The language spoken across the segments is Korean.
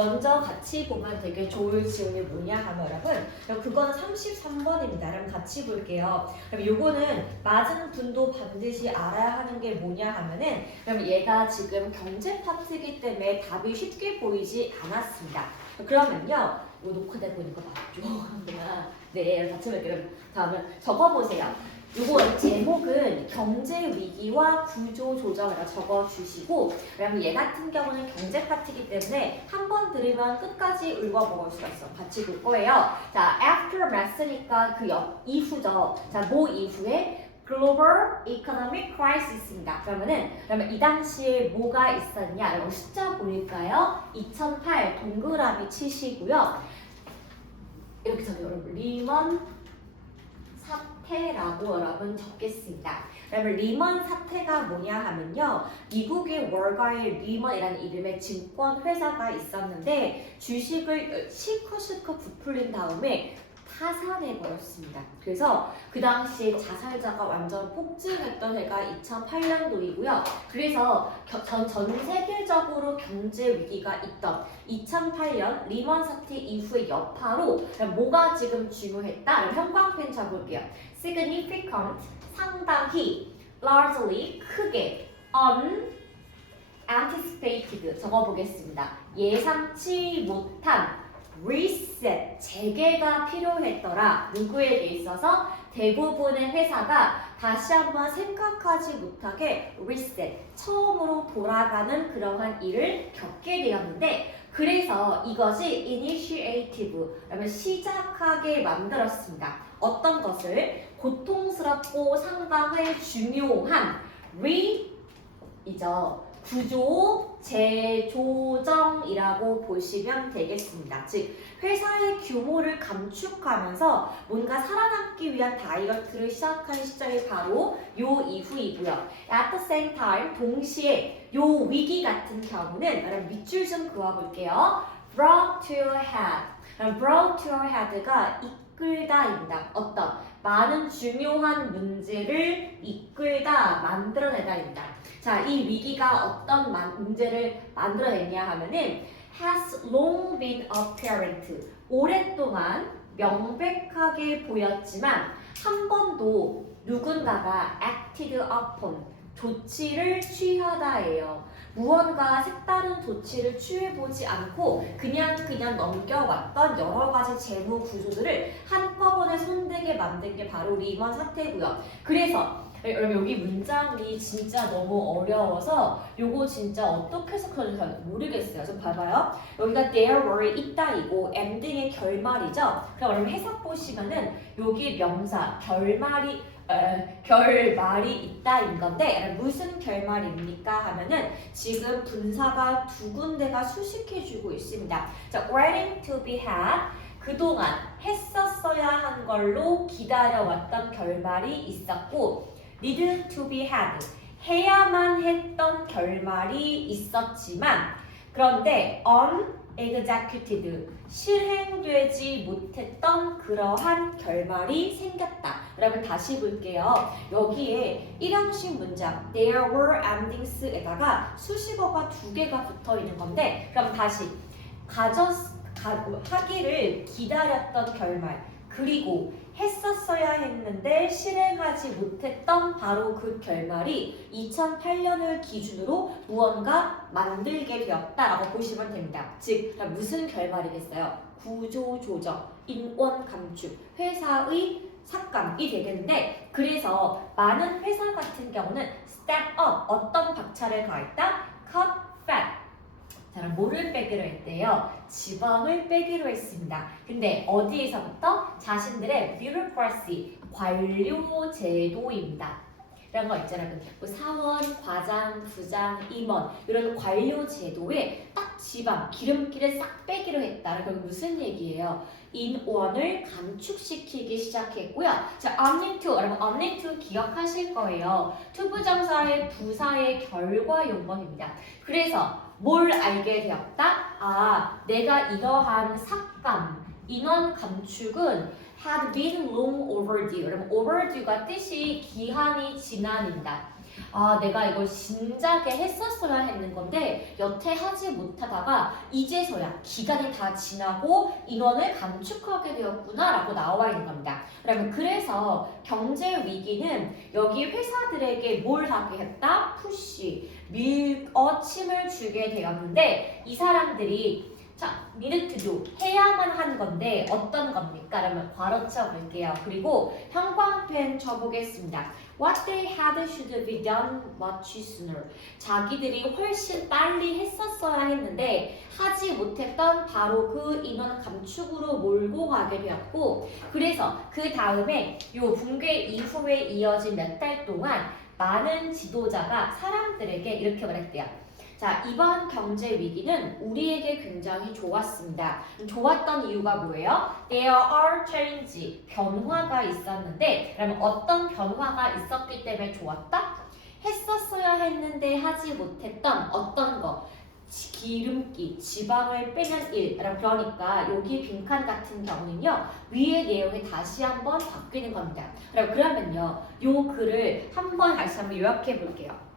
먼저 같이 보면 되게 좋을 지문이 뭐냐 하면 여러분 그거는 33번입니다. 여러분 같이 볼게요. 그럼 요거는 맞은 분도 반드시 알아야 하는 게 뭐냐 하면은 그럼 얘가 지금 경제 파트이기 때문에 답이 쉽게 보이지 않았습니다. 그러면요 이거 녹화돼 보니까 맞죠? 네 같이 볼게요. 다음은 적어보세요. 이거 제목은 경제 위기와 구조 조정이라 적어주시고 그러면 얘 같은 경우는 경제 파트이기 때문에 한 번 들으면 끝까지 읽어먹을 수가 있어. 같이 볼 거예요. 자, aftermath니까 그 이후죠. 자, 뭐 이후에 Global Economic Crisis입니다. 그러면 이 당시에 뭐가 있었냐? 여러분 숫자 보일까요? 2008 동그라미 치시고요. 이렇게 적어요. 여러분 리먼 사태라고 여러분 적겠습니다. 그러면 리먼 사태가 뭐냐 하면요. 미국의 월가의 리먼이라는 이름의 증권 회사가 있었는데 주식을 실컷 부풀린 다음에 파산해버렸습니다. 그래서 그 당시에 자살자가 완전 폭증했던 해가 2008년도이고요. 그래서 전 세계적으로 경제 위기가 있던 2008년 리먼 사태 이후의 여파로 뭐가 지금 중요했다? 형광펜 잡을게요. significant, 상당히, largely, 크게, unanticipated 적어보겠습니다. 예상치 못한 reset, 재개가 필요했더라. 누구에게 있어서? 대부분의 회사가 다시 한번 생각하지 못하게 reset, 처음으로 돌아가는 그러한 일을 겪게 되었는데 그래서 이것이 initiative, 그러면 시작하게 만들었습니다. 어떤 것을? 고통스럽고 상당히 중요한 이죠. 구조 재조정이라고 보시면 되겠습니다. 즉 회사의 규모를 감축하면서 뭔가 살아남기 위한 다이어트를 시작한 시점이 바로 요 이후이고요. At the same time 동시에 요 위기 같은 경우는 여러분 밑줄 좀 그어볼게요. Brought to a head. brought to a head가 이끌다입니다. 어떤 많은 중요한 문제를 이끌다 만들어내다입니다. 자, 이 위기가 어떤 문제를 만들어냈냐 하면은 has long been apparent. 오랫동안 명백하게 보였지만 한 번도 누군가가 acted upon. 조치를 취하다예요. 무언가 색다른 조치를 취해보지 않고 그냥 넘겨왔던 여러 가지 재무 구조들을 한꺼번에 손대게 만든 게 바로 리먼 사태고요. 그래서 여러분 여기 문장이 진짜 너무 어려워서 요거 진짜 어떻게 해석하는지 잘 모르겠어요. 좀 봐봐요. 여기가 there were 있다이고 ending의 결말이죠. 그럼 여러분 해석 보시면은 여기 명사 결말이 있다인 건데 무슨 결말입니까 하면은 지금 분사가 두 군데가 수식해주고 있습니다. 자, waiting to be had 그동안 했었어야 한 걸로 기다려왔던 결말이 있었고 need to be had 해야만 했던 결말이 있었지만 그런데 unexecuted 실행되지 못했던 그러한 결말이 생겼다. 여러분 다시 볼게요. 여기에 일형식 문장 there were endings에다가 수식어가 두 개가 붙어 있는 건데 그럼 다시 하기를 기다렸던 결말 그리고 했었어야 했는데 실행하지 못했던 바로 그 결말이 2008년을 기준으로 무언가 만들게 되었다라고 보시면 됩니다. 즉 무슨 결말이겠어요? 구조조정, 인원 감축, 회사의 삭감이 되겠는데 그래서 많은 회사 같은 경우는 step up, 어떤 박차를 가했다? cut fat. 자, 뭐를 빼기로 했대요? 지방을 빼기로 했습니다. 근데 어디에서부터? 자신들의 bureaucracy, 관료 제도입니다. 이런 거 있잖아요. 뭐 사원, 과장, 부장, 임원 이런 관료 제도에 딱 지방, 기름기를 싹 빼기로 했다. 그럼 무슨 얘기예요? 인원을 감축시키기 시작했고요. 자, omni to, 여러분 omni to 기억하실 거예요. 투부정사의 부사의 결과 용법입니다. 그래서 뭘 알게 되었다? 내가 이러한 삭감, 인원 감축은 had been long overdue. 여러분 overdue가 뜻이 기한이 지난입니다. 아, 내가 이걸 진작에 했었어야 했는 건데 여태 하지 못하다가 이제서야 기간이 다 지나고 인원을 감축하게 되었구나 라고 나와 있는 겁니다. 그러면 그래서 경제 위기는 여기 회사들에게 뭘 하게 했다? 푸시, 밀어침을 주게 되었는데 이 사람들이 자, needed to do 해야만 한 건데 어떤 겁니까? 그러면 괄호 쳐볼게요. 그리고 형광펜 쳐보겠습니다. What they had should be done much sooner. 자기들이 훨씬 빨리 했었어야 했는데 하지 못했던 바로 그 인원 감축으로 몰고 가게 되었고 그래서 그 다음에 요 붕괴 이후에 이어진 몇 달 동안 많은 지도자가 사람들에게 이렇게 말했대요. 자, 이번 경제 위기는 우리에게 굉장히 좋았습니다. 좋았던 이유가 뭐예요? There are change, 변화가 있었는데 그러면 어떤 변화가 있었기 때문에 좋았다? 했었어야 했는데 하지 못했던 어떤 거 기름기, 지방을 빼는 일 그러니까 여기 빈칸 같은 경우는요 위의 내용이 다시 한번 바뀌는 겁니다. 그러면요 요 글을 한번 다시 한번 요약해 볼게요.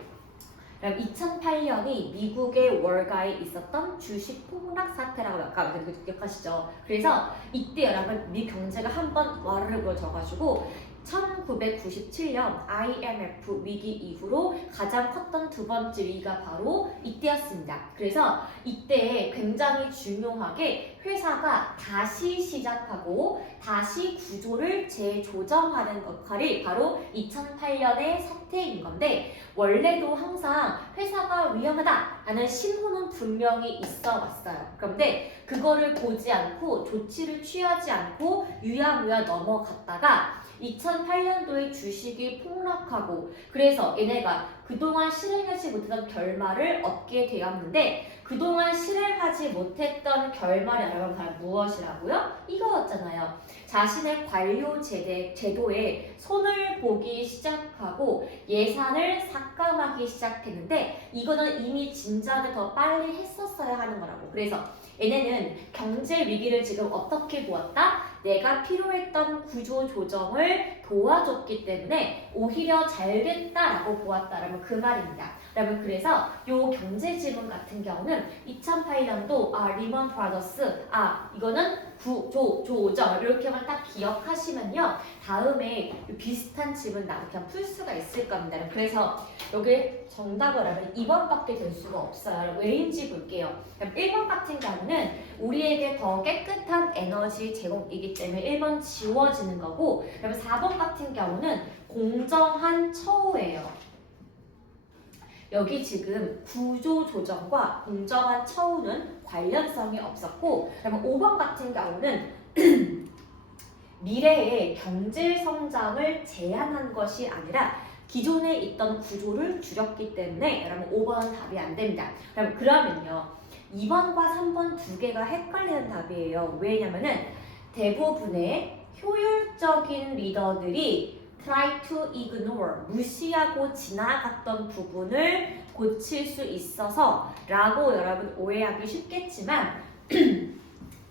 2008년이 미국의 월가에 있었던 주식 폭락 사태라고 아까 기억하시죠? 그래서 이때 여러분 미 경제가 한번 와르르 부러져가지고 1997년 IMF 위기 이후로 가장 컸던 두 번째 위기가 바로 이때였습니다. 그래서 이때 굉장히 중요하게 회사가 다시 시작하고 다시 구조를 재조정하는 역할이 바로 2008년의 사태인 건데 원래도 항상 회사가 위험하다라는 신호는 분명히 있어 왔어요. 그런데 그거를 보지 않고 조치를 취하지 않고 유야무야 넘어갔다가 2008년도에 주식이 폭락하고 그래서 얘네가 그동안 실행하지 못했던 결말을 얻게 되었는데 그동안 실행하지 못했던 결말이 여러분 바로 무엇이라고요? 이거였잖아요. 자신의 관료 제도에 손을 보기 시작하고 예산을 삭감하기 시작했는데 이거는 이미 진작에 더 빨리 했었어야 하는 거라고. 그래서 얘네는 경제 위기를 지금 어떻게 보았다? 내가 필요했던 구조 조정을 도와줬기 때문에 오히려 잘 됐다라고 보았다라는 그 말입니다. 여러분 그래서 요 경제 지문 같은 경우는 2008년도 리먼 브라더스 이거는 구조 조정 이렇게만 딱 기억하시면요 다음에 비슷한 지문 나도 그냥 풀 수가 있을 겁니다. 그래서 여기 정답을 하면 2번밖에 될 수가 없어요. 왜인지 볼게요. 1번 같은 경우는 우리에게 더 깨끗한 에너지 제공이기 때문에 1번 지워지는 거고 그러면 4번 같은 경우는 공정한 처우예요. 여기 지금 구조 조정과 공정한 처우는 관련성이 없었고 그러면 5번 같은 경우는 미래의 경제 성장을 제한한 것이 아니라 기존에 있던 구조를 줄였기 때문에 여러분 5번은 답이 안 됩니다. 그러면요 2번과 3번 두 개가 헷갈리는 답이에요. 왜냐면은 대부분의 효율적인 리더들이 try to ignore, 무시하고 지나갔던 부분을 고칠 수 있어서 라고 여러분 오해하기 쉽겠지만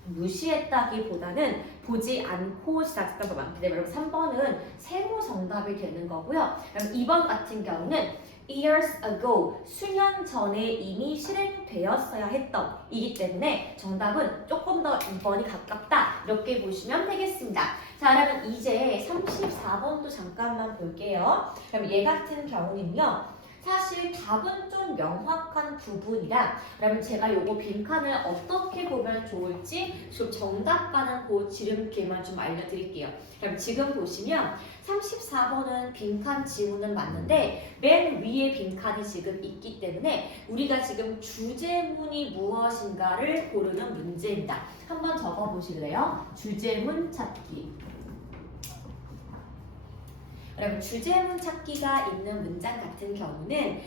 무시했다기보다는 보지 않고 시작했던 거 많기 때문에 여러분 3번은 세모 정답이 되는 거고요. 그럼 2번 같은 경우는 years ago, 수년 전에 이미 실행되었어야 했던 이기 때문에 정답은 조금 더 2번이 가깝다 이렇게 보시면 되겠습니다. 자 그러면 이제 34번도 잠깐만 볼게요. 그럼 얘 같은 경우는요 사실 답은 좀 명확한 부분이라 그러면 제가 요거 빈칸을 어떻게 보면 좋을지 좀 정답과는 그 지름길만 좀 알려드릴게요. 그럼 지금 보시면 34번은 빈칸 지문은 맞는데 맨 위에 빈칸이 지금 있기 때문에 우리가 지금 주제문이 무엇인가를 고르는 문제입니다. 한번 적어보실래요? 주제문 찾기. 그럼 주제문 찾기가 있는 문장 같은 경우는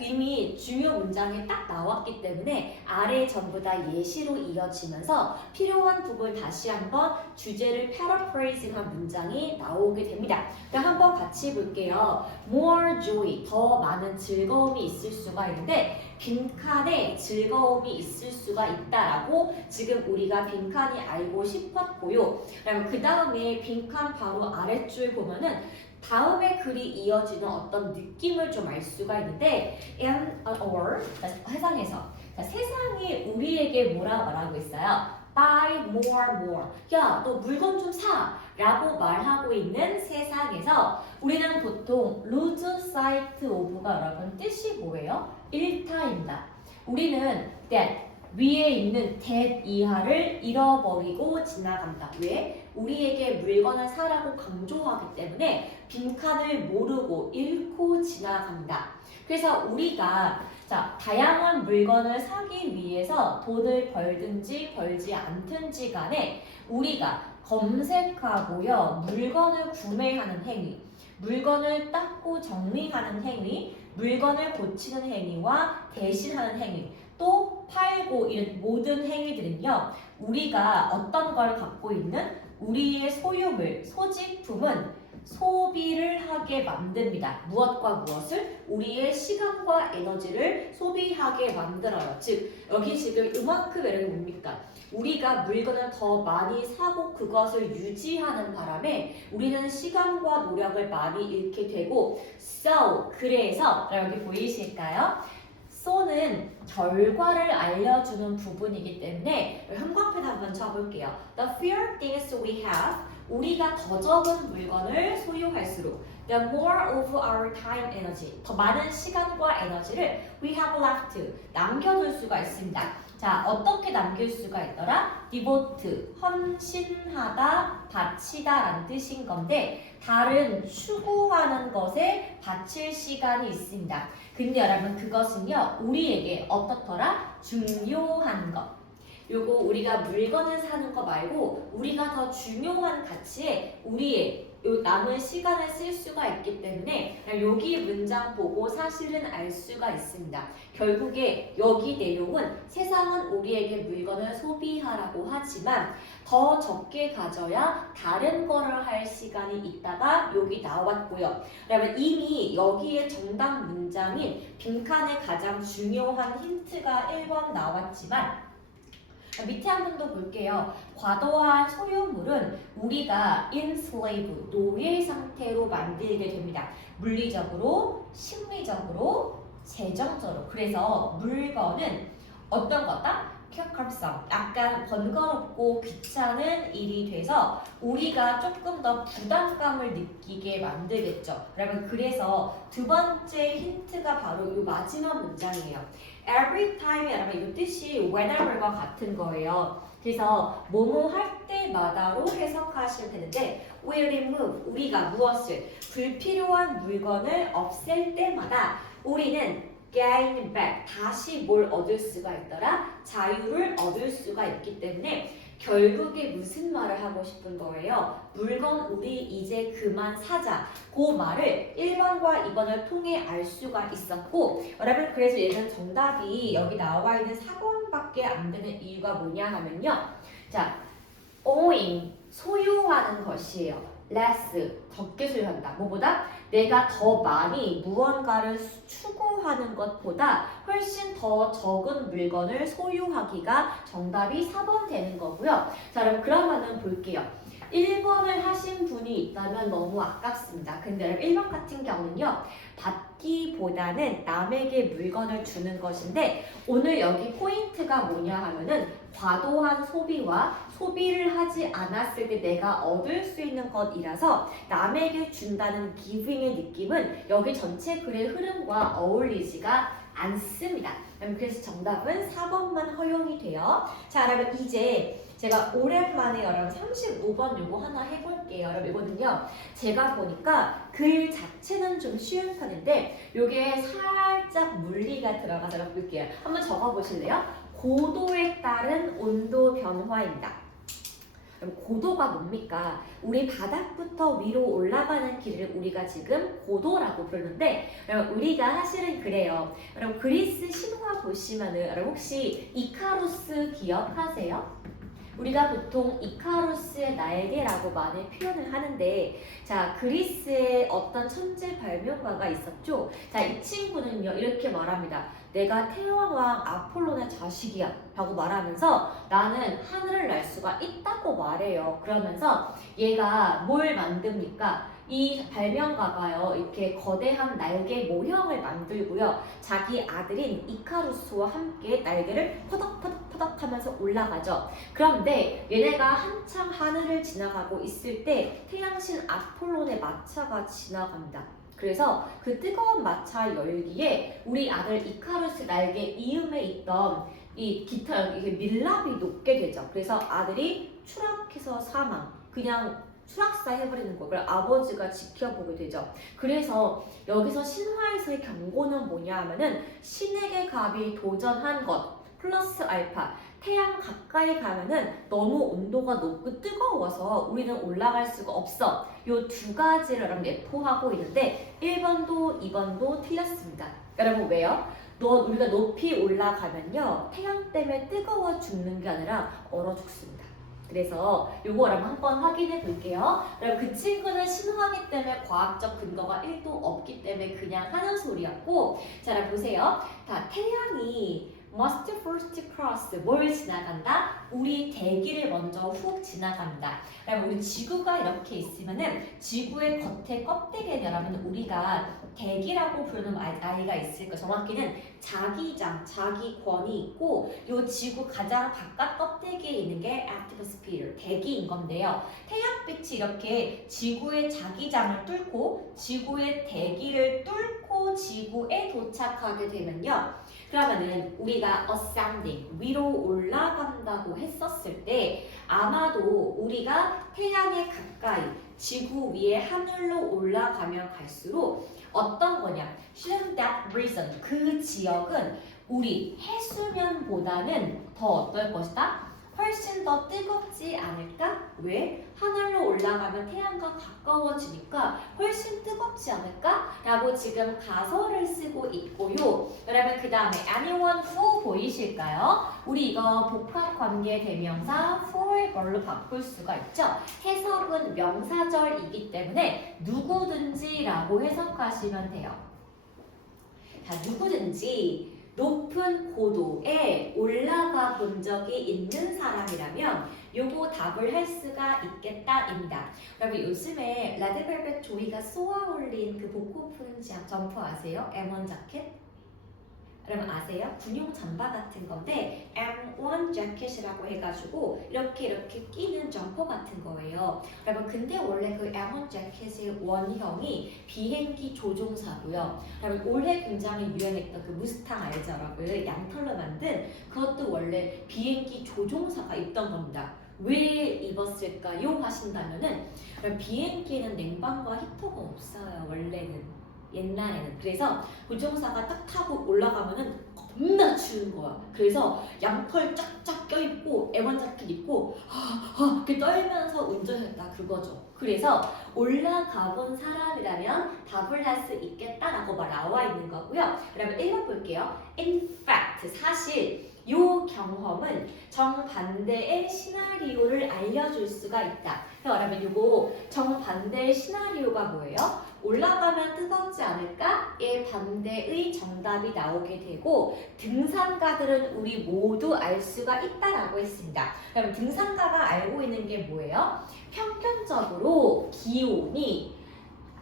이미 중요 문장이 딱 나왔기 때문에 아래 전부 다 예시로 이어지면서 필요한 부분 다시 한번 주제를 패러프레이징한 문장이 나오게 됩니다. 그럼 한번 같이 볼게요. More joy, 더 많은 즐거움이 있을 수가 있는데 빈칸에 즐거움이 있을 수가 있다라고 지금 우리가 빈칸이 알고 싶었고요. 그럼 그 다음에 빈칸 바로 아랫줄 보면은 다음에 글이 이어지는 어떤 느낌을 좀 알 수가 있는데 and or 해상에서 세상이 우리에게 뭐라 말하고 있어요? Buy more. 야, 너 물건 좀 사! 라고 말하고 있는 세상에서 우리는 보통 lose sight of가 여러분 뜻이 뭐예요? 일타입니다. 우리는 that 위에 있는 that 이하를 잃어버리고 지나간다. 왜? 우리에게 물건을 사라고 강조하기 때문에 빈칸을 모르고 잃고 지나간다. 그래서 우리가 다양한 물건을 사기 위해서 돈을 벌든지 벌지 않든지 간에 우리가 검색하고요. 물건을 구매하는 행위, 물건을 닦고 정리하는 행위, 물건을 고치는 행위와 대신하는 행위, 또 팔고 이런 모든 행위들은요. 우리가 어떤 걸 갖고 있는 우리의 소유물, 소지품은 소비를 하게 만듭니다. 무엇과 무엇을? 우리의 시간과 에너지를 소비하게 만들어요. 즉 여기 지금 이만큼 매력이 뭡니까? 우리가 물건을 더 많이 사고 그것을 유지하는 바람에 우리는 시간과 노력을 많이 잃게 되고 so 그래서 여기 보이실까요? so는 결과를 알려주는 부분이기 때문에 형광펜 한번 쳐볼게요. The fewer things we have 우리가 더 적은 물건을 소유할수록 the more of our time energy 더 많은 시간과 에너지를 we have left 남겨둘 수가 있습니다. 자, 어떻게 남길 수가 있더라? devote, 헌신하다, 바치다 라는 뜻인 건데 다른 추구하는 것에 바칠 시간이 있습니다. 근데 여러분 그것은요 우리에게 어떻더라? 중요한 것. 요거 우리가 물건을 사는 거 말고 우리가 더 중요한 가치에 우리의 요 남은 시간을 쓸 수가 있기 때문에 여기 문장 보고 사실은 알 수가 있습니다. 결국에 여기 내용은 세상은 우리에게 물건을 소비하라고 하지만 더 적게 가져야 다른 거를 할 시간이 있다가 여기 나왔고요. 그러면 이미 여기에 정답 문장인 빈칸에 가장 중요한 힌트가 1번 나왔지만 밑에 한 번 더 볼게요. 과도한 소유물은 우리가 enslave, 노예 상태로 만들게 됩니다. 물리적으로, 심리적으로, 재정적으로. 그래서 물건은 어떤 거다? 쾌감성, 약간 번거롭고 귀찮은 일이 돼서 우리가 조금 더 부담감을 느끼게 만들겠죠. 여러분 그래서 두 번째 힌트가 바로 이 마지막 문장이에요. Every time 여러분 이 뜻이 whenever과 같은 거예요. 그래서 뭐뭐 할 때마다로 해석하시면 되는데 we remove 우리가 무엇을 불필요한 물건을 없앨 때마다 우리는 gain back 다시 뭘 얻을 수가 있더라? 자유를 얻을 수가 있기 때문에 결국에 무슨 말을 하고 싶은 거예요? 물건 우리 이제 그만 사자. 그 말을 1번과 2번을 통해 알 수가 있었고 여러분 그래서 얘는 정답이 여기 나와 있는 4번밖에 안 되는 이유가 뭐냐 하면요. 자, owing 소유하는 것이에요. less 적게 소유한다. 뭐보다? 내가 더 많이 무언가를 추구하는 것보다 훨씬 더 적은 물건을 소유하기가 정답이 4번 되는 거고요. 자, 그러면은 볼게요. 1번을 하신 분이 있다면 너무 아깝습니다. 근데 1번 같은 경우는요. 받기보다는 남에게 물건을 주는 것인데 오늘 여기 포인트가 뭐냐 하면은 과도한 소비와 소비를 하지 않았을 때 내가 얻을 수 있는 것이라서 남에게 준다는 기빙의 느낌은 여기 전체 글의 흐름과 어울리지가 않습니다. 그래서 정답은 4번만 허용이 돼요. 자, 여러분 이제 제가 오랜만에 여러분 35번 요거 하나 해볼게요. 여러분 이거는요. 제가 보니까 글 자체는 좀 쉬운 편인데 요게 살짝 물리가 들어가서 볼게요. 한번 적어보실래요? 고도에 따른 온도 변화입니다. 그럼 고도가 뭡니까? 우리 바닥부터 위로 올라가는 길을 우리가 지금 고도라고 부르는데 여러분 우리가 사실은 그래요. 여러분 그리스 신화 보시면은 여러분 혹시 이카루스 기억하세요? 우리가 보통 이카루스의 날개라고 많이 표현을 하는데 자 그리스의 어떤 천재 발명가가 있었죠. 자 이 친구는요 이렇게 말합니다. 내가 태왕왕 아폴론의 자식이야 라고 말하면서 나는 하늘을 날 수가 있다고 말해요. 그러면서 얘가 뭘 만듭니까? 이 발명가가요, 이렇게 거대한 날개 모형을 만들고요. 자기 아들인 이카루스와 함께 날개를 퍼덕퍼덕 하면서 올라가죠. 그런데 얘네가 한창 하늘을 지나가고 있을 때 태양신 아폴론의 마차가 지나갑니다. 그래서 그 뜨거운 마차 열기에 우리 아들 이카루스 날개 이음에 있던 이 기타, 이게 밀랍이 녹게 되죠. 그래서 아들이 추락해서 사망, 그냥 추락사 해버리는 거. 그걸 아버지가 지켜보게 되죠. 그래서 여기서 신화에서의 경고는 뭐냐 하면은 신에게 갑이 도전한 것 플러스 알파. 태양 가까이 가면은 너무 온도가 높고 뜨거워서 우리는 올라갈 수가 없어. 요 두 가지를 내포하고 있는데 1번도 2번도 틀렸습니다. 여러분 왜요? 우리가 높이 올라가면요 태양 때문에 뜨거워 죽는 게 아니라 얼어 죽습니다. 그래서 요거 한번 확인해 볼게요. 여러분 그 친구는 신화기 때문에 과학적 근거가 1도 없기 때문에 그냥 하는 소리였고, 자 여러분 보세요. 자, 태양이 must first cross 뭘 지나간다? 우리 대기를 먼저 훅 지나간다. 그러면 우리 지구가 이렇게 있으면은 지구의 겉에 껍데기에 여러분 우리가 대기라고 부르는 아이가 있을 거. 정확히는 자기장, 자기권이 있고 요 지구 가장 바깥 껍데기에 있는 게 atmosphere, 대기인 건데요. 태양빛이 이렇게 지구의 자기장을 뚫고 지구의 대기를 뚫고 지구에 도착하게 되면요. 그러면은 우리가 ascending, 위로 올라간다고 했었을 때 아마도 우리가 태양에 가까이 지구 위에 하늘로 올라가면 갈수록 어떤 거냐? Shouldn't that reason, 그 지역은 우리 해수면보다는 더 어떨 것이다? 훨씬 더 뜨겁지 않을까? 왜? 하늘로 올라가면 태양과 가까워지니까 훨씬 뜨겁지 않을까? 라고 지금 가설을 쓰고 있고요. 여러분 그 다음에 anyone who 보이실까요? 우리 이거 복합관계 대명사 for 뭘로 바꿀 수가 있죠? 해석은 명사절이기 때문에 누구든지 라고 해석하시면 돼요. 자, 누구든지 높은 고도에 올라가 본 적이 있는 사람이라면 요거 답을 할 수가 있겠다입니다. 여러분 요즘에 레드벨벳 조이가 쏘아 올린 그 복고 푸는 점퍼 아세요? M1 자켓? 여러분 아세요? 군용 잠바 같은 건데 M1 재킷이라고 해가지고 이렇게 끼는 점퍼 같은 거예요. 여러분 근데 원래 그 M1 재킷의 원형이 비행기 조종사고요. 여러분 올해 굉장히 유행했던 그 무스탕 알죠? 여러분 양털로 만든 그것도 원래 비행기 조종사가 입던 겁니다. 왜 입었을까요? 하신다면은 비행기에는 냉방과 히터가 없어요. 원래는. 옛날에는. 그래서 조종사가 딱 타고 올라가면은 겁나 추운 거야. 그래서 양털 쫙쫙 껴입고 M1 자켓 입고 이렇게 떨면서 운전했다 그거죠. 그래서 올라가본 사람이라면 답을 할 수 있겠다라고 나와 있는 거고요. 여러분 1번 볼게요. In fact, 사실 요 경험은 정반대의 시나리오를 알려줄 수가 있다. 그래서 여러분 요거 정반대의 시나리오가 뭐예요? 올라가면 뜨겁지 않을까?의 반대의 정답이 나오게 되고 등산가들은 우리 모두 알 수가 있다라고 했습니다. 그럼 등산가가 알고 있는 게 뭐예요? 평균적으로 기온이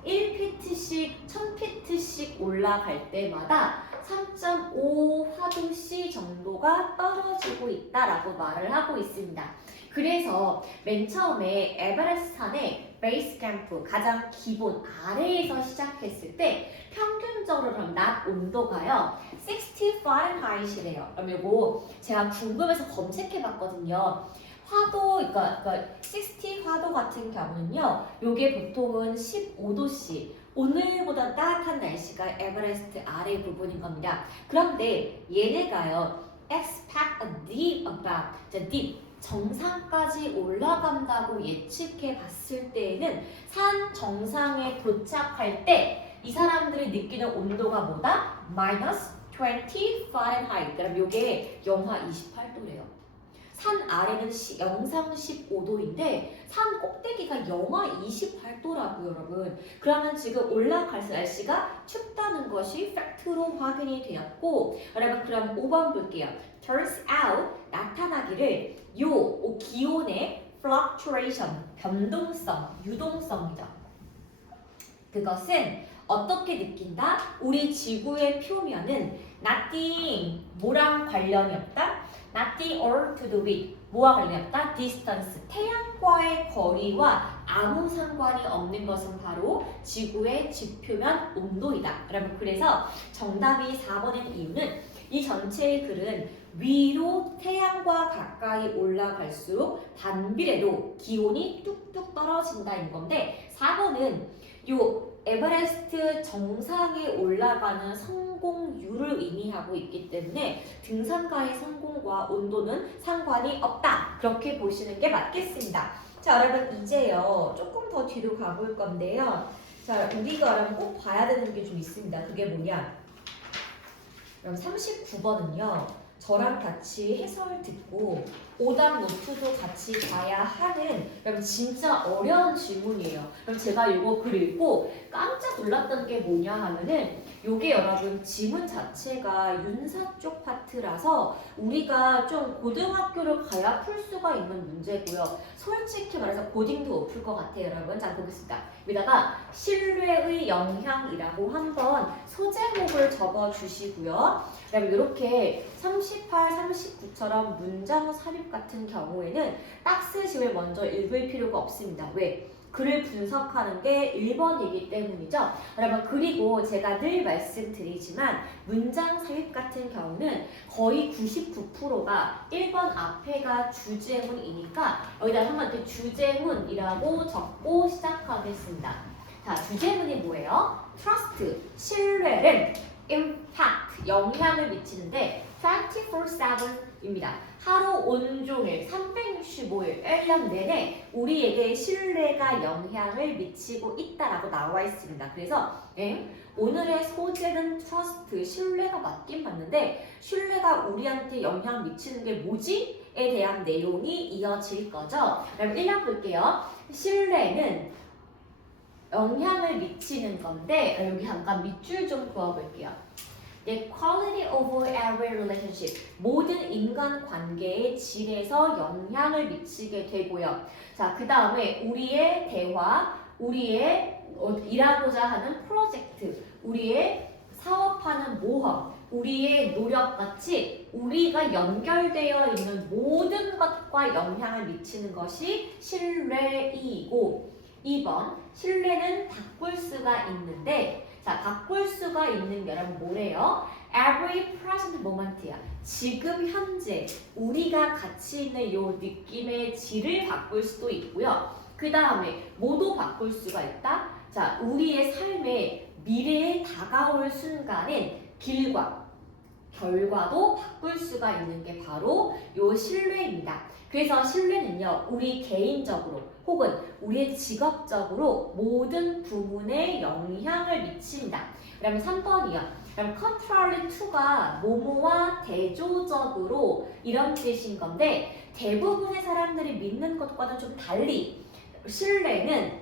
1피트씩 1000피트씩 올라갈 때마다 3.5화도씨 정도가 떨어지고 있다라고 말을 하고 있습니다. 그래서 맨 처음에 에베레스트 산의 베이스 캠프 가장 기본 아래에서 시작했을 때 평균적으로 낮 온도가요 60 파렌하이트래요. 그럼 이거 제가 궁금해서 검색해봤거든요. 화도, 그러니까 60 화도 같은 경우는요, 요게 보통은 15도씨. 오늘보다 따뜻한 날씨가 에베레스트 아래 부분인 겁니다. 그런데 얘네가요, expect a deep about, deep, 정상까지 올라간다고 예측해 봤을 때에는 산 정상에 도착할 때 이 사람들이 느끼는 온도가 뭐다? 마이너스 20 파렌하이트. 그럼 요게 영하 28도래요. 산 아래는 영상 15도인데 산 꼭대기가 영하 28도라고요, 여러분. 그러면 지금 올라갈 날씨가 춥다는 것이 팩트로 확인이 되었고, 여러분 그럼 5번 볼게요. Turns out 나타나기를 요 기온의 fluctuation 변동성, 유동성이죠. 그것은 어떻게 느낀다? 우리 지구의 표면은 nothing, 뭐랑 관련이 없다? nothing or to do with, 뭐와 관련이 없다? distance, 태양과의 거리와 아무 상관이 없는 것은 바로 지구의 지표면 온도이다. 여러분, 그래서 정답이 4번인 이유는 이 전체의 글은 위로 태양과 가까이 올라갈수록 반비례로 기온이 뚝뚝 떨어진다인 건데 4번은 요 에베레스트 정상에 올라가는 성공률을 의미하고 있기 때문에 등산가의 성공과 온도는 상관이 없다. 그렇게 보시는 게 맞겠습니다. 자, 여러분 이제요 조금 더 뒤로 가볼 건데요. 자, 우리가 여러분 꼭 봐야 되는 게 좀 있습니다. 그게 뭐냐? 그럼 39번은요. 저랑 같이 해설 듣고 오답 노트도 같이 봐야 하는 그럼 진짜 어려운 질문이에요. 그럼 제가 이거 글 읽고 깜짝 놀랐던 게 뭐냐 하면은 요게 여러분 지문 자체가 윤사 쪽 파트라서 우리가 좀 고등학교를 가야 풀 수가 있는 문제고요. 솔직히 말해서 고딩도 못 풀 것 같아요, 여러분. 자, 보겠습니다. 여기다가 신뢰의 영향이라고 한번 소제목을 적어 주시고요. 그다음에 이렇게 38, 39처럼 문장 삽입 같은 경우에는 딱스식을 먼저 읽을 필요가 없습니다. 왜? 글을 분석하는 게 1번이기 때문이죠. 여러분, 그리고 제가 늘 말씀드리지만 문장 삽입 같은 경우는 거의 99%가 1번 앞에가 주제문이니까 여기다 한번 이렇게 주제문이라고 적고 시작하겠습니다. 자, 주제문이 뭐예요? trust, 신뢰는 impact, 영향을 미치는데 24/7입니다. 하루 온종일 365일 1년 내내 우리에게 신뢰가 영향을 미치고 있다라고 나와 있습니다. 그래서 오늘의 소재는 trust, 신뢰가 맞긴 맞는데 신뢰가 우리한테 영향 미치는 게 뭐지? 에 대한 내용이 이어질 거죠. 그럼 1번 볼게요. 신뢰는 영향을 미치는 건데 여기 잠깐 밑줄 좀 그어볼게요. The quality of every relationship, 모든 인간 관계의 질에서 영향을 미치게 되고요. 자, 그 다음에 우리의 대화, 우리의 일하고자 하는 프로젝트, 우리의 사업하는 모험, 우리의 노력같이 우리가 연결되어 있는 모든 것과 영향을 미치는 것이 신뢰이고 2번, 신뢰는 바꿀 수가 있는데 자, 바꿀 수가 있는 게 여러분 뭐래요? Every present moment야. 지금 현재 우리가 같이 있는 요 느낌의 질을 바꿀 수도 있고요. 그 다음에 뭐도 바꿀 수가 있다? 자, 우리의 삶의 미래에 다가올 순간인 길과 결과도 바꿀 수가 있는 게 바로 요 신뢰입니다. 그래서 신뢰는요, 우리 개인적으로 혹은 우리의 직업적으로 모든 부분에 영향을 미칩니다. 그러면 3번이요. 그럼 contrary to가 뭐뭐와 대조적으로 이런 뜻인 건데 대부분의 사람들이 믿는 것과는 좀 달리 신뢰는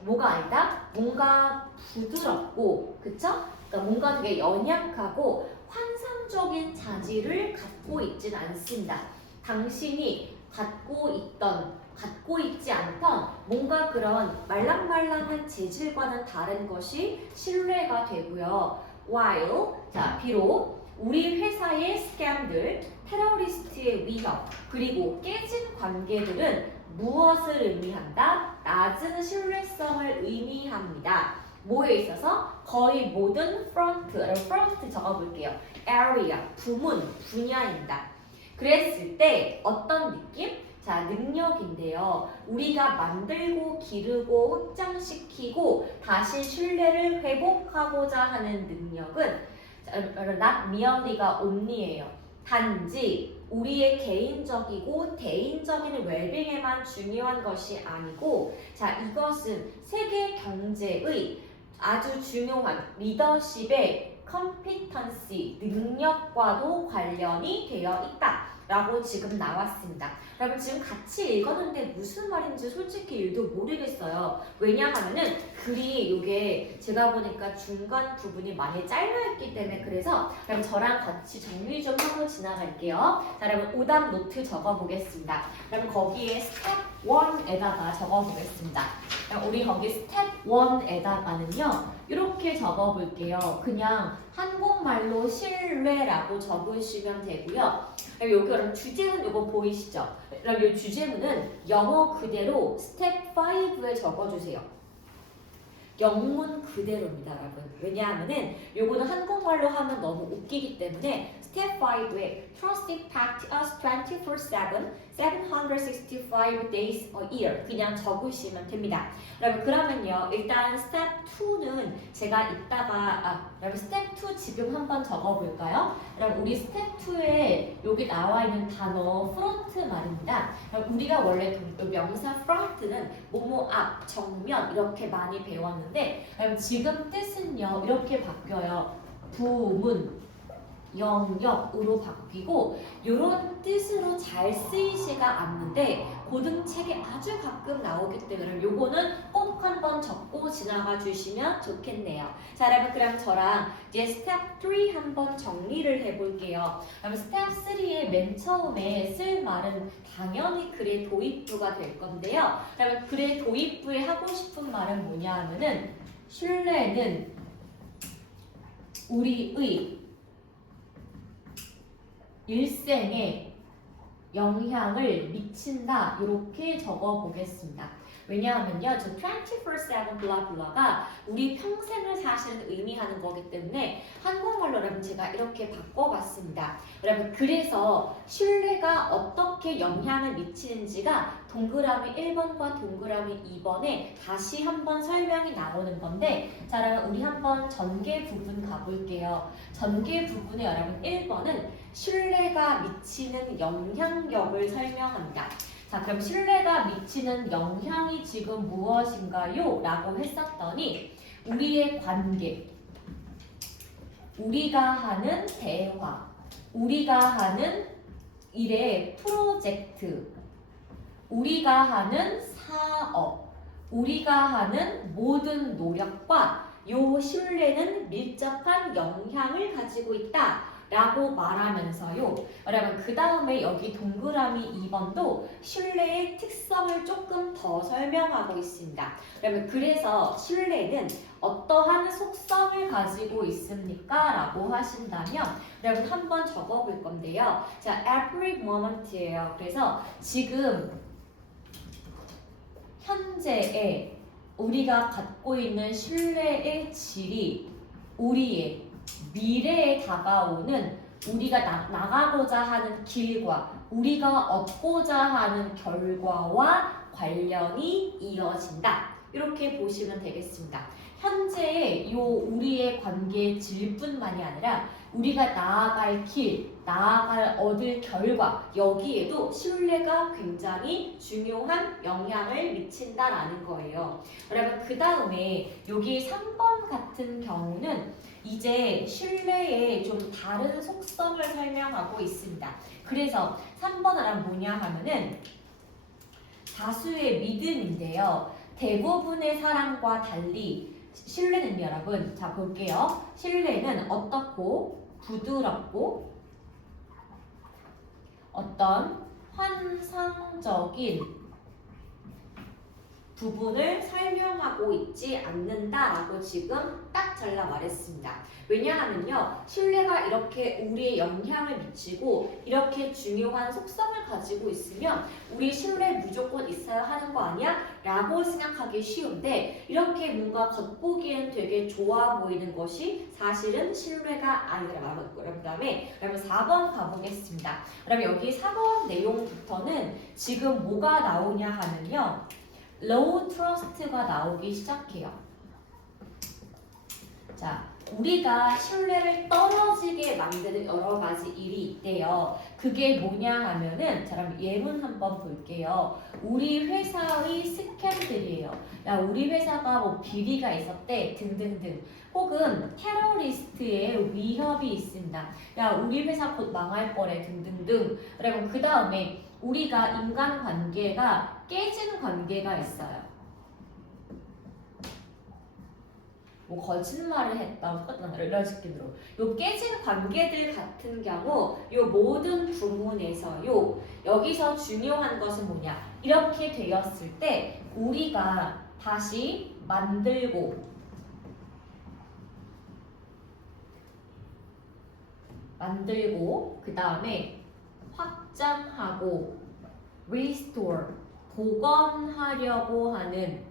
뭐가 아니다? 뭔가 부드럽고, 그쵸? 그러니까 뭔가 되게 연약하고 환상적인 자질을 갖고 있진 않습니다. 당신이 갖고 있지 않던 뭔가 그런 말랑말랑한 재질과는 다른 것이 신뢰가 되고요. While, 자, 비록 우리 회사의 스캠들, 테러리스트의 위협, 그리고 깨진 관계들은 무엇을 의미한다? 낮은 신뢰성을 의미합니다. 뭐에 있어서? 거의 모든 프론트 적어볼게요. area, 부문, 분야입니다. 그랬을 때 어떤 느낌? 자, 능력인데요. 우리가 만들고 기르고 확장시키고 다시 신뢰를 회복하고자 하는 능력은 not merely가 only예요. 단지 우리의 개인적이고 대인적인 웰빙에만 중요한 것이 아니고 자, 이것은 세계 경제의 아주 중요한 리더십의 컴피턴시, 능력과도 관련이 되어 있다 라고 지금 나왔습니다. 여러분 지금 같이 읽었는데 무슨 말인지 솔직히 1도 모르겠어요. 왜냐하면은 글이 이게 제가 보니까 중간 부분이 많이 잘려있기 때문에 그래서 여러분 저랑 같이 정리 좀 하고 지나갈게요. 자, 여러분 오답 노트 적어보겠습니다. 여러분 거기에 스텝 1에다가 적어보겠습니다. 우리 거기 스텝 1에다가는요 이렇게 적어볼게요. 그냥 한국말로 신뢰라고 적으시면 되고요. 여기 그럼 주제문 이거 보이시죠? 그럼 이 주제문은 영어 그대로 스텝 5에 적어주세요. 영문 그대로입니다, 여러분. 왜냐하면은 요거는 한국말로 하면 너무 웃기기 때문에 스텝 5에 Trusted packed us 24/7, 765 days a year 그냥 적으시면 됩니다. 여러분 그러면요 일단 스텝 2는 제가 이따가 여러분 스텝 2 지금 한번 적어볼까요? 여러분 우리 스텝 2에 여기 나와 있는 단어 프론트 말입니다. 여러분, 우리가 원래 명사 프론트는 뭐뭐 앞, 정면 이렇게 많이 배웠는데 여러분 지금 뜻은요 이렇게 바뀌어요. 부문 영역으로 바뀌고 이런 뜻으로 잘 쓰이지가 않는데 고등책에 아주 가끔 나오기 때문에 요거는 꼭 한번 적고 지나가 주시면 좋겠네요. 자 여러분 그럼 저랑 이제 스텝 3 한번 정리를 해볼게요. 그럼 스텝 3의 맨 처음에 쓸 말은 당연히 글의 도입부가 될 건데요. 그러면 글의 도입부에 하고 싶은 말은 뭐냐 하면은 신뢰는 우리의 일생에 영향을 미친다 이렇게 적어 보겠습니다. 왜냐하면요 저 24/7 블라블라가 우리 평생을 사실은 의미하는 거기 때문에 한국말로 여러분 제가 이렇게 바꿔봤습니다. 여러분 그래서 신뢰가 어떻게 영향을 미치는지가 동그라미 1번과 동그라미 2번에 다시 한번 설명이 나오는 건데 자 여러분 우리 한번 전개 부분 가볼게요. 전개 부분에 여러분 1번은 신뢰가 미치는 영향력을 설명합니다. 자 그럼 신뢰가 미치는 영향이 지금 무엇인가요? 라고 했었더니 우리의 관계, 우리가 하는 대화, 우리가 하는 일의 프로젝트, 우리가 하는 사업, 우리가 하는 모든 노력과 요 신뢰는 밀접한 영향을 가지고 있다. 라고 말하면서요. 여러분 그 다음에 여기 동그라미 2번도 신뢰의 특성을 조금 더 설명하고 있습니다. 여러분 그래서 신뢰는 어떠한 속성을 가지고 있습니까? 라고 하신다면 여러분 한번 적어볼 건데요. 자, every moment예요. 그래서 지금 현재에 우리가 갖고 있는 신뢰의 질이 우리의 미래에 다가오는 우리가 나가고자 하는 길과 우리가 얻고자 하는 결과와 관련이 이어진다. 이렇게 보시면 되겠습니다. 현재의 요 우리의 관계의 질뿐만이 아니라 우리가 나아갈 길, 나아갈 얻을 결과 여기에도 신뢰가 굉장히 중요한 영향을 미친다라는 거예요. 여러분 그 다음에 여기 3번 같은 경우는 이제 신뢰의 좀 다른 속성을 설명하고 있습니다. 그래서 3번은 뭐냐 하면은 다수의 믿음인데요. 대부분의 사람과 달리 신뢰는 여러분 자 볼게요. 신뢰는 어떻고 부드럽고 어떤 환상적인 부분을 설명하고 있지 않는다라고 지금 딱 잘라 말했습니다. 왜냐하면요 신뢰가 이렇게 우리의 영향을 미치고 이렇게 중요한 속성을 가지고 있으면 우리 신뢰 무조건 있어야 하는 거 아니야? 라고 생각하기 쉬운데 이렇게 뭔가 겉보기엔 되게 좋아 보이는 것이 사실은 신뢰가 아니라고 그 다음에 여러분 4번 가보겠습니다. 그럼 여기 4번 내용부터는 지금 뭐가 나오냐 하면요 low trust가 나오기 시작해요. 자, 우리가 신뢰를 떨어지게 만드는 여러 가지 일이 있대요. 그게 뭐냐 하면은, 자, 그럼 예문 한번 볼게요. 우리 회사의 스캔들이에요. 야, 우리 회사가 뭐 비리가 있었대, 등등등. 혹은 테러리스트의 위협이 있습니다. 야, 우리 회사 곧 망할 거래, 등등등. 그리고 그 다음에 우리가 인간관계가 깨지는 관계가 있어요. 뭐 거짓말을 했다, 이런 식으로 요 깨진 관계들 같은 경우 요 모든 부문에서 여기서 중요한 것은 뭐냐 이렇게 되었을 때 우리가 다시 만들고 그 다음에 확장하고 restore 복원하려고 하는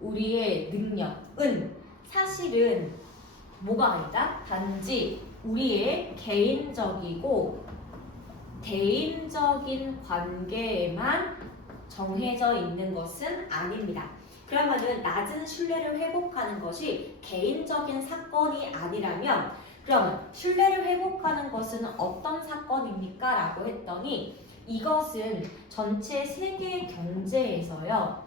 우리의 능력은 사실은 뭐가 아니다? 단지 우리의 개인적이고 대인적인 관계에만 정해져 있는 것은 아닙니다. 그러면은 낮은 신뢰를 회복하는 것이 개인적인 사건이 아니라면 그럼 신뢰를 회복하는 것은 어떤 사건입니까? 라고 했더니 이것은 전체 세계 경제에서요.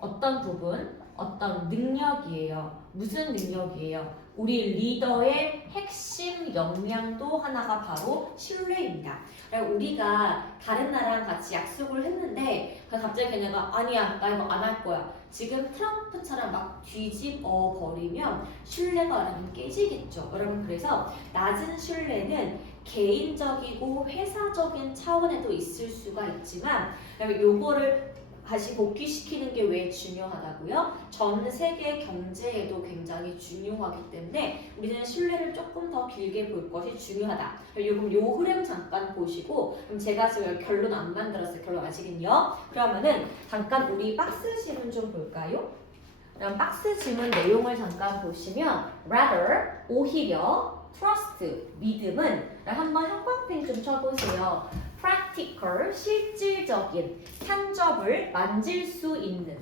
어떤 부분, 어떤 능력이에요. 무슨 능력이에요? 우리 리더의 핵심 역량도 하나가 바로 신뢰입니다. 우리가 다른 나라랑 같이 약속을 했는데 갑자기 걔네가 아니야 나 이거 안 할 거야. 지금 트럼프처럼 막 뒤집어 버리면 신뢰가 여러분 깨지겠죠. 여러분 그래서 낮은 신뢰는 개인적이고 회사적인 차원에도 있을 수가 있지만 요거를 다시 복귀시키는 게 왜 중요하다고요? 전 세계 경제에도 굉장히 중요하기 때문에 우리는 신뢰를 조금 더 길게 볼 것이 중요하다. 그럼 요 흐름 잠깐 보시고 그럼 제가 지금 결론 안 만들었어요. 결론 아시겠요? 그러면은 잠깐 우리 박스 지문 좀 볼까요? 그럼 박스 지문 내용을 잠깐 보시면 rather 오히려 trust 믿음은 한번 형광펜 좀 쳐보세요. practical 실질적인 산접을 만질 수 있는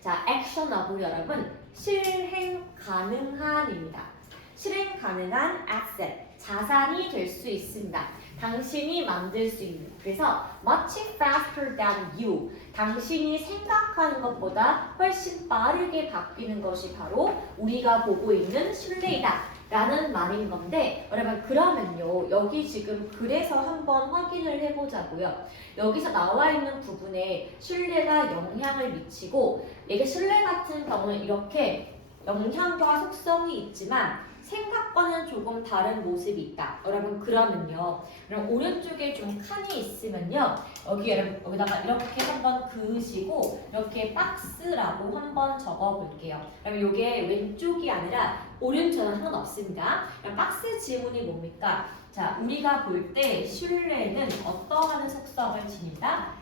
자 actionable 여러분 실행 가능한입니다. 실행 가능한 asset 자산이 될 수 있습니다. 당신이 만들 수 있는 그래서 much faster than you 당신이 생각하는 것보다 훨씬 빠르게 바뀌는 것이 바로 우리가 보고 있는 신뢰이다 라는 말인 건데 여러분 그러면요 여기 지금 그래서 한번 확인을 해보자고요. 여기서 나와 있는 부분에 신뢰가 영향을 미치고 이게 신뢰 같은 경우는 이렇게 영향과 속성이 있지만 생각과는 조금 다른 모습이 있다. 여러분 그러면요. 그럼 오른쪽에 좀 칸이 있으면요. 여기 여러분 여기다가 이렇게 한번 그으시고 이렇게 박스라고 한번 적어볼게요. 그러면 이게 왼쪽이 아니라 오른쪽은 상관없습니다. 그럼 박스 지문이 뭡니까? 자 우리가 볼 때 신뢰는 어떠한 속성을 지닌다?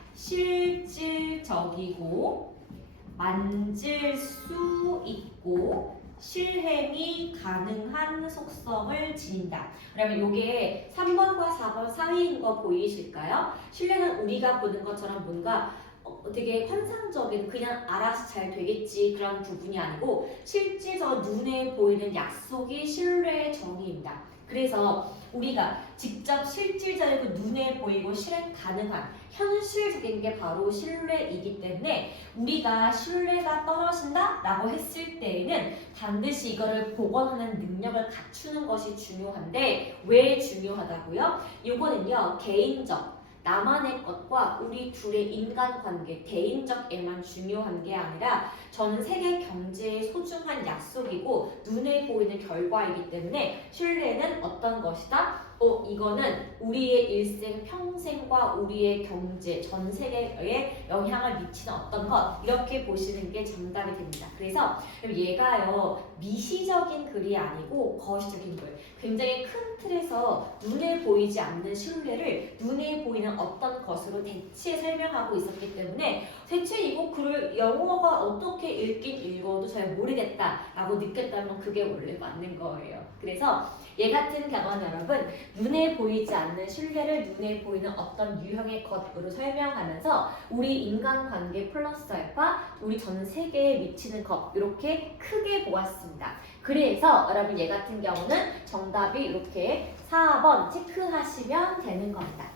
실질적이고 만질 수 있고 실행이 가능한 속성을 지닌다. 그러면 이게 3번과 4번 사이인 거 보이실까요? 신뢰는 우리가 보는 것처럼 뭔가 되게 환상적인 그냥 알아서 잘 되겠지 그런 부분이 아니고 실제로 눈에 보이는 약속이 신뢰의 정의입니다. 그래서 우리가 직접 실질적이고 눈에 보이고 실행 가능한 현실적인 게 바로 신뢰이기 때문에 우리가 신뢰가 떨어진다 라고 했을 때에는 반드시 이거를 복원하는 능력을 갖추는 것이 중요한데 왜 중요하다고요? 이거는요 개인적 나만의 것과 우리 둘의 인간관계, 개인적에만 중요한 게 아니라 전 세계 경제의 소중한 약속이고 눈에 보이는 결과이기 때문에 신뢰는 어떤 것이다? 이거는 우리의 일생 평생과 우리의 경제, 전 세계에 영향을 미치는 어떤 것 이렇게 보시는 게 정답이 됩니다. 그래서 얘가요 미시적인 글이 아니고 거시적인 글 굉장히 큰 틀에서 눈에 보이지 않는 신뢰를 눈에 보이는 어떤 것으로 대체 설명하고 있었기 때문에 대체 이거 글을 영어가 어떻게 읽긴 읽어도 잘 모르겠다라고 느꼈다면 그게 원래 맞는 거예요. 그래서 얘 같은 경우는 여러분 눈에 보이지 않는 신뢰를 눈에 보이는 어떤 유형의 것으로 설명하면서 우리 인간관계 플러스 알파 우리 전 세계에 미치는 것 이렇게 크게 보았습니다. 그래서 여러분 얘 같은 경우는 정답이 이렇게 4번 체크하시면 되는 겁니다.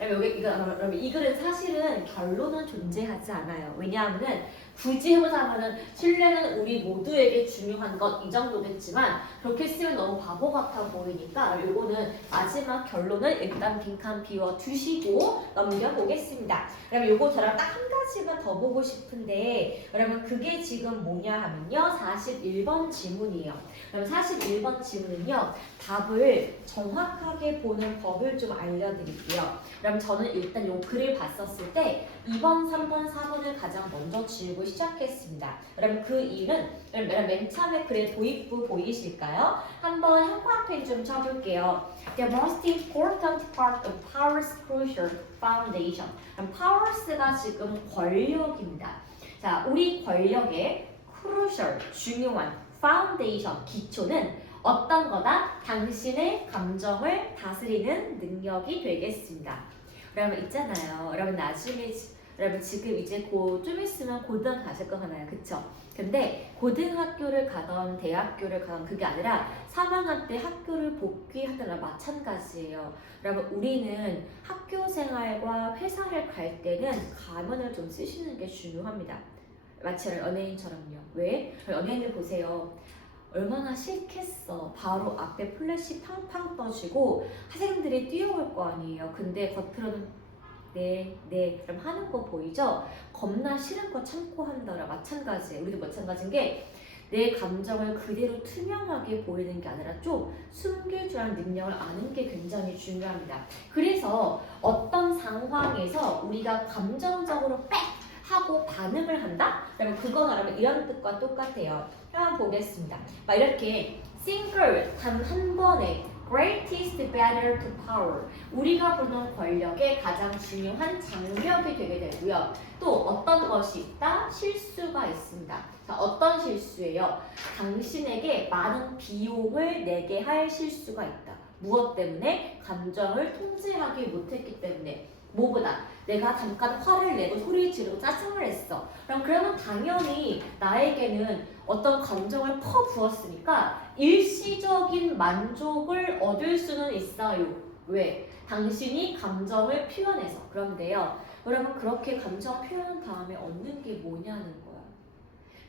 여러분 이 글은 사실은 결론은 존재하지 않아요. 왜냐하면 굳이 해보자면은 신뢰는 우리 모두에게 중요한 것 이 정도겠지만 그렇게 쓰면 너무 바보 같아 보이니까 요거는 마지막 결론을 일단 빈칸 비워 두시고 넘겨보겠습니다. 그럼 요거 저랑 딱 한 가지만 더 보고 싶은데 여러분 그게 지금 뭐냐 하면요 41번 지문이에요. 그럼 41번 지문은요 답을 정확하게 보는 법을 좀 알려드릴게요. 그럼 저는 일단 요 글을 봤었을 때 2번, 3번, 4번을 가장 먼저 지우고 시작했습니다. 그럼 그 이유는 맨 처음에 글의 도입부 보이실까요? 한번 형광펜 좀 쳐볼게요. The most important part of Power's crucial foundation. 그럼 Powers가 지금 권력입니다. 자, 우리 권력의 crucial, 중요한 foundation, 기초는 어떤 거다? 당신의 감정을 다스리는 능력이 되겠습니다. 여러분 있잖아요. 여러분 나중에 여러분 지금 이제 좀 있으면 고등 가실 거 하나요, 그쵸? 근데 고등학교를 가던 대학교를 가던 그게 아니라 3학년 때 학교를 복귀하더라 마찬가지예요. 여러분 우리는 학교 생활과 회사를 갈 때는 가면을 좀 쓰시는 게 중요합니다. 마치 연예인처럼요. 왜? 연예인들 보세요. 얼마나 싫겠어. 바로 앞에 플래시 팡팡 떠지고 학생들이 뛰어올 거 아니에요. 근데 겉으로는 네 그럼 하는 거 보이죠? 겁나 싫은 거 참고 한다라 마찬가지예요. 우리도 마찬가지인 게 내 감정을 그대로 투명하게 보이는 게 아니라 좀 숨길 줄 아는 능력을 아는 게 굉장히 중요합니다. 그래서 어떤 상황에서 우리가 감정적으로 빽 하고 반응을 한다? 그러면 그건 여러분 이런 뜻과 똑같아요. 한번 보겠습니다. 막 이렇게 single 단 한 번에 greatest better to power 우리가 보는 권력의 가장 중요한 장벽이 되게 되고요. 또 어떤 것이 있다? 실수가 있습니다. 자, 어떤 실수예요? 당신에게 많은 비용을 내게 할 실수가 있다. 무엇 때문에? 감정을 통제하기 못했기 때문에. 뭐보다 내가 잠깐 화를 내고 소리 지르고 짜증을 했어. 그러면 당연히 나에게는 어떤 감정을 퍼부었으니까 일시적인 만족을 얻을 수는 있어요. 왜? 당신이 감정을 표현해서. 그런데요. 여러분 그렇게 감정 표현 다음에 얻는 게 뭐냐는 거야.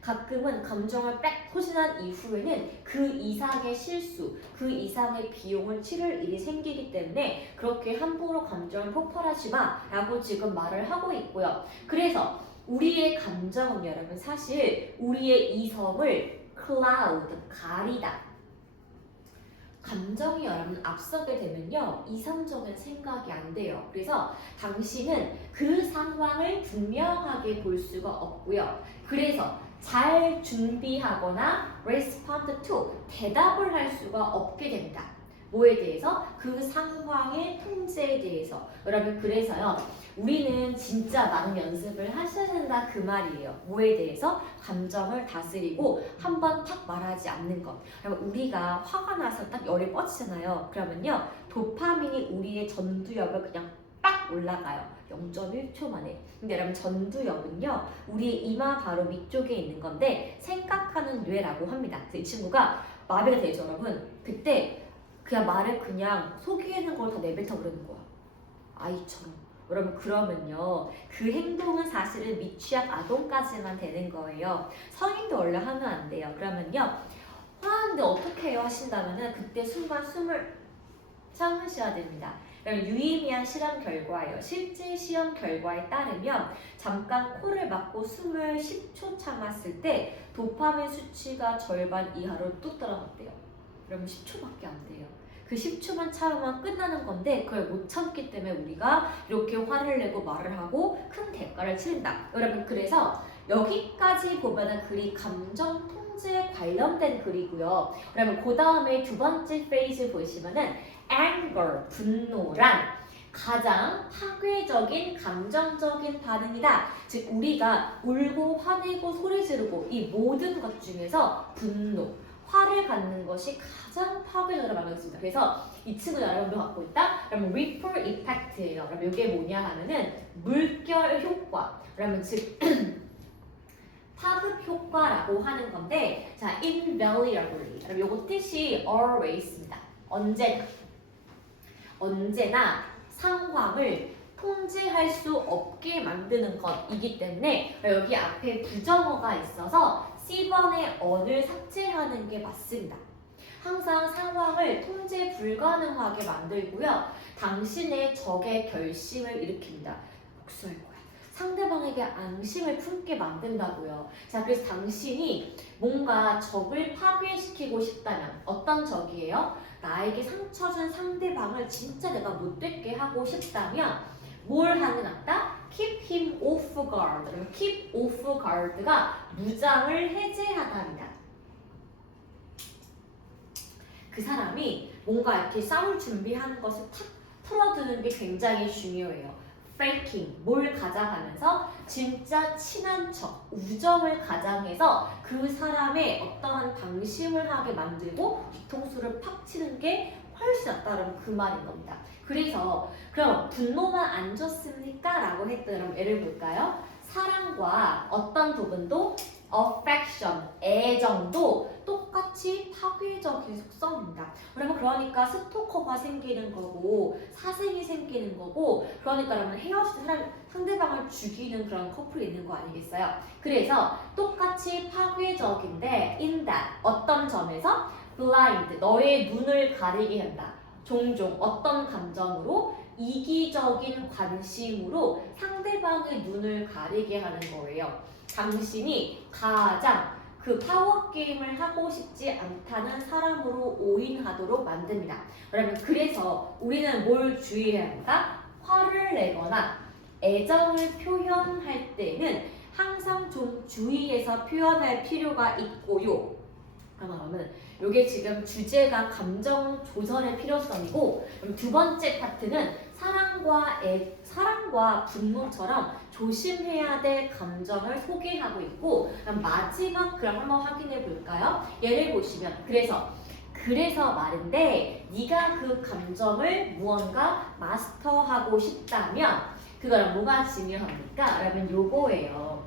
가끔은 감정을 빽 소진한 이후에는 그 이상의 실수, 그 이상의 비용을 치를 일이 생기기 때문에 그렇게 함부로 감정을 폭발하지 마 라고 지금 말을 하고 있고요. 그래서 우리의 감정은 여러분 사실 우리의 이성을 cloud, 가리다. 감정이 여러분 앞서게 되면요 이성적인 생각이 안 돼요. 그래서 당신은 그 상황을 분명하게 볼 수가 없고요. 그래서 잘 준비하거나 respond to 대답을 할 수가 없게 됩니다. 뭐에 대해서? 그 상황의 통제에 대해서. 여러분 그래서요 우리는 진짜 많은 연습을 하셔야 된다 그 말이에요. 뭐에 대해서? 감정을 다스리고 한번 탁 말하지 않는 것. 여러분 우리가 화가 나서 딱 열이 뻗치잖아요. 그러면요 도파민이 우리의 전두엽을 그냥 빡 올라가요. 0.1초 만에. 근데 여러분 전두엽은요 우리의 이마 바로 위쪽에 있는 건데 생각하는 뇌라고 합니다. 그래서 이 친구가 마비가 되죠 여러분. 그때 그냥 말을 그냥 속에 있는 걸 다 내뱉어 버리는 거야. 아이처럼. 여러분 그러면요 그 행동은 사실은 미취학 아동까지만 되는 거예요. 성인도 원래 하면 안 돼요. 그러면요 화하는데 어떻게 해요 하신다면은 그때 순간 숨을 참으셔야 됩니다. 그럼 유의미한 실험 결과예요. 실제 시험 결과에 따르면 잠깐 코를 막고 숨을 10초 참았을 때 도파민 수치가 절반 이하로 뚝 떨어졌대요. 그러면 10초밖에 안 돼요. 그 10초만 참으면 끝나는 건데 그걸 못 참기 때문에 우리가 이렇게 화를 내고 말을 하고 큰 대가를 치른다. 여러분 그래서 여기까지 보면은 글이 감정 통제에 관련된 글이고요. 그러면 그 다음에 두 번째 페이지 보시면은 anger, 분노란 가장 파괴적인 감정적인 반응이다. 즉 우리가 울고 화내고 소리 지르고 이 모든 것 중에서 분노, 화를 갖는 것이 가장 파괴적으로 말하겠습니다. 그래서 이 친구 여러분도 갖고 있다. 그러면 ripple effect예요. 그럼 이게 뭐냐 하면은 물결 효과. 그러면 즉 파급 효과라고 하는 건데, 자 invariably. 그럼 요거 뜻이 always입니다. 언제나 상황을 통제할 수 없게 만드는 것이기 때문에 여기 앞에 부정어가 있어서 C번의 어를 삭제하는 게 맞습니다. 항상 상황을 통제 불가능하게 만들고요. 당신의 적의 결심을 일으킵니다. 복수할 거야. 상대방에게 앙심을 품게 만든다고요. 자, 그래서 당신이 뭔가 적을 파괴시키고 싶다면 어떤 적이에요? 나에게 상처 준 상대방을 진짜 내가 못되게 하고 싶다면 뭘 하는 게 낫다? Keep him off guard. Keep off guard가 무장을 해제하다입니다. 그 사람이 뭔가 이렇게 싸울 준비하는 것을 탁 풀어두는 게 굉장히 중요해요. faking, 뭘 가장하면서 진짜 친한 척, 우정을 가장해서 그 사람의 어떠한 방심을 하게 만들고 뒤통수를 팍 치는 게 훨씬 낫다는 그 말인 겁니다. 그래서 그럼 분노만 안 좋습니까? 라고 했더니 예를 볼까요? 사랑과 어떤 부분도 affection, 애정도 똑같이 파괴적인 속성입니다. 그러니까 스토커가 생기는 거고 사생이 생기는 거고 그러니까 헤어질 상대방을 죽이는 그런 커플이 있는 거 아니겠어요? 그래서 똑같이 파괴적인데 in that 어떤 점에서 blind, 너의 눈을 가리게 한다. 종종 어떤 감정으로 이기적인 관심으로 상대방의 눈을 가리게 하는 거예요. 당신이 가장 그 파워게임을 하고 싶지 않다는 사람으로 오인하도록 만듭니다. 그래서 우리는 뭘 주의해야 합니까? 화를 내거나 애정을 표현할 때는 항상 좀 주의해서 표현할 필요가 있고요. 그러면 이게 지금 주제가 감정 조절의 필요성이고 그럼 두 번째 파트는 사랑과 분노처럼 조심해야 될 감정을 소개하고 있고 그럼 마지막 그럼 한번 확인해 볼까요? 예를 보시면 그래서 말인데 네가 그 감정을 무언가 마스터하고 싶다면 그거는 뭐가 중요합니까? 그러면 요거예요.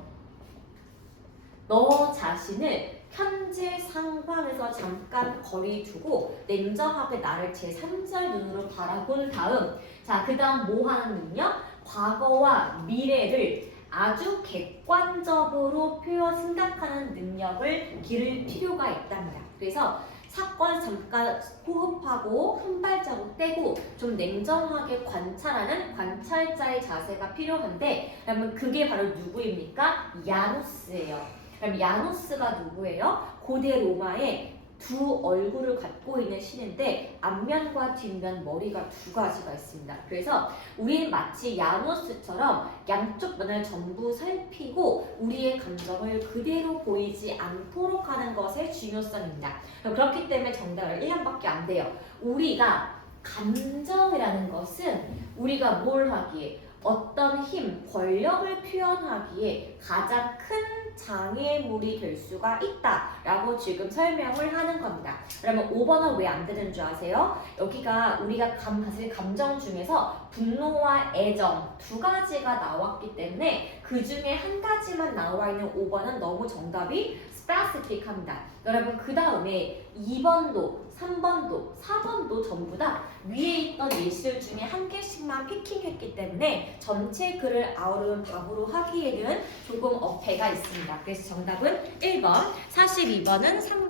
너 자신을 현재 상황에서 잠깐 거리 두고 냉정하게 나를 제3자의 눈으로 바라본 다음 그 다음 뭐 하는군요? 과거와 미래를 아주 객관적으로 생각하는 능력을 기를 필요가 있답니다. 그래서 사건 잠깐 호흡하고 한 발자국 떼고 좀 냉정하게 관찰하는 관찰자의 자세가 필요한데 그러면 그게 바로 누구입니까? 야누스예요. 그럼 야누스가 누구예요? 고대 로마의 두 얼굴을 갖고 있는 신인데 앞면과 뒷면 머리가 두 가지가 있습니다. 그래서 우리는 마치 야누스처럼 양쪽 면을 전부 살피고 우리의 감정을 그대로 보이지 않도록 하는 것의 중요성입니다. 그렇기 때문에 정답은 1번밖에 안 돼요. 우리가 감정이라는 것은 우리가 뭘 하기에 어떤 힘, 권력을 표현하기에 가장 큰 장애물이 될 수가 있다라고 지금 설명을 하는 겁니다. 그러면 5번은 왜 안 되는 줄 아세요? 여기가 우리가 사실 감정 중에서 분노와 애정 두 가지가 나왔기 때문에 그 중에 한 가지만 나와 있는 5번은 너무 정답이 스페시픽합니다. 여러분 그 다음에 2번도 3번도 4번도 전부 다 위에 있던 예시들 중에 한 개씩만 피킹했기 때문에 전체 글을 아우르는 답으로 하기에는 조금 어폐가 있습니다. 그래서 정답은 1번, 42번은